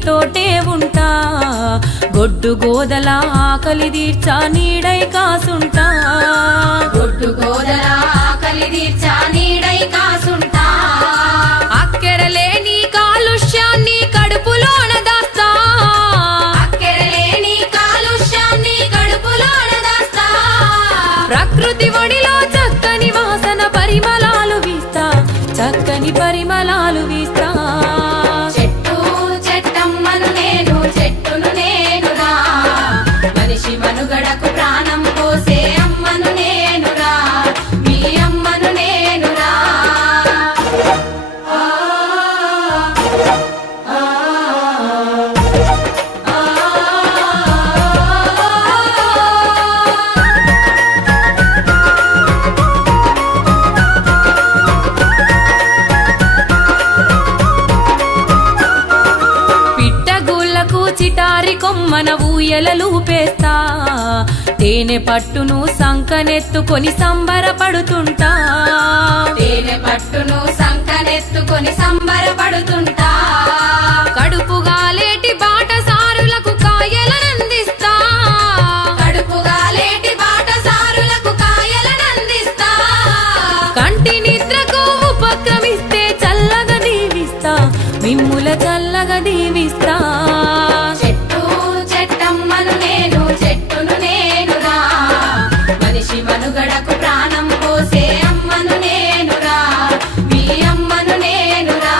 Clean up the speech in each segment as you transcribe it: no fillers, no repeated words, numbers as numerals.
నీతోటే ఉంటా గొడ్డు గోదల ఆకలి తీర్చా నీడై కాసుంటా గొడ్డు గోదల ఆకలి తీర్చా నీడై కాసుంటా అక్కెరలేని కాలుష్యాన్ని కడుపులోన దాస్తా అక్కెరలేని కాలుష్యాన్ని కడుపులోన దాస్తా ప్రకృతి ఒడిలో చక్కని వాసన పరిమళాలు వీస్తా చక్కని పరిమళాలు వీస్తా చెట్టు చెట్టమ్మను నేను చెట్టును నేనురా మనిషి మనుగడకు ప్రాణం పోసే అమ్మను నేనురా మీ అమ్మను నేనురా పిట్టగూళ్ళకు చిటారి కొమ్మన ఊయలలూపేస్తా తేనె పట్టును సంకనెత్తుకొని సంబరపడుతుంటా తేనె పట్టును సంకనెత్తుకొని సంబరపడుతుంటా కడుపుగాలేటి బాటసారులకు కాయలనందిస్తా కడుపుగాలేటి బాటసారులకు కాయలనందిస్తా కంటి నిద్రకు ఉపక్రమిస్తే చల్లగా దీవిస్తా మిమ్ముల చల్లగా దీవిస్తా చెట్టు చెట్టమ్మను నేను చెట్టును నేనురా మనిషి మనుగడకు ప్రాణం పోసే అమ్మను నేనురా మీ అమ్మను నేనురా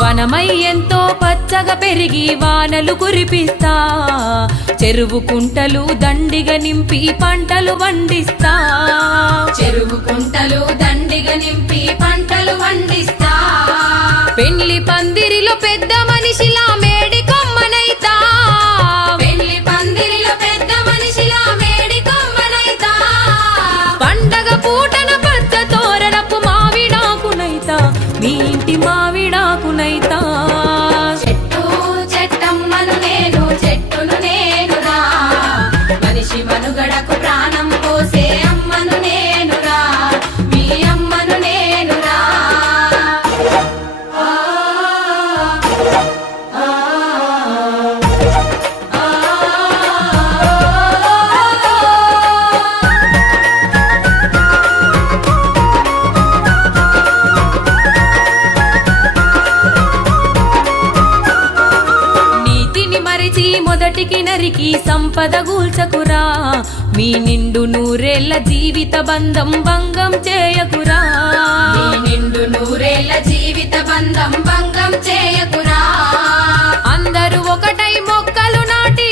వనమై ఎంతో పచ్చగా పెరిగి వానలు కురిపిస్తా చెరువు కుంటలు దండిగా నింపి పంటలు వండిస్తా చెరువు కుంటలు దండిగా నింపి పంటలు వండిస్తా పెళ్లి పందిరిలో పెద్ద మనిషిలా మేడి కొమ్మనైతా పెళ్లి పందిరిలో పెద్ద మనిషిలా మేడి కొమ్మనైతా పండగ పూటన పచ్చ తోరణపు మావిడాకునైతా మీ ఇంటి మావిడాకునైతా చెట్టు చెట్టమ్మను నేను చెట్టును నేనురా మనిషి మనుగడకు ప్రాణం పోసే అమ్మను నేనురా మీ అమ్మను నేనురా నీతిని మరిచి మొదటికి నరికి సంపద గూల్చకురా మీ నిండు నూరేళ్ల జీవిత బంధం భంగం చేయకురా నీ నిండు నూరేళ్ల జీవిత బంధం భంగం చేయకురా అందరూ ఒకటై మొక్కలు నాటి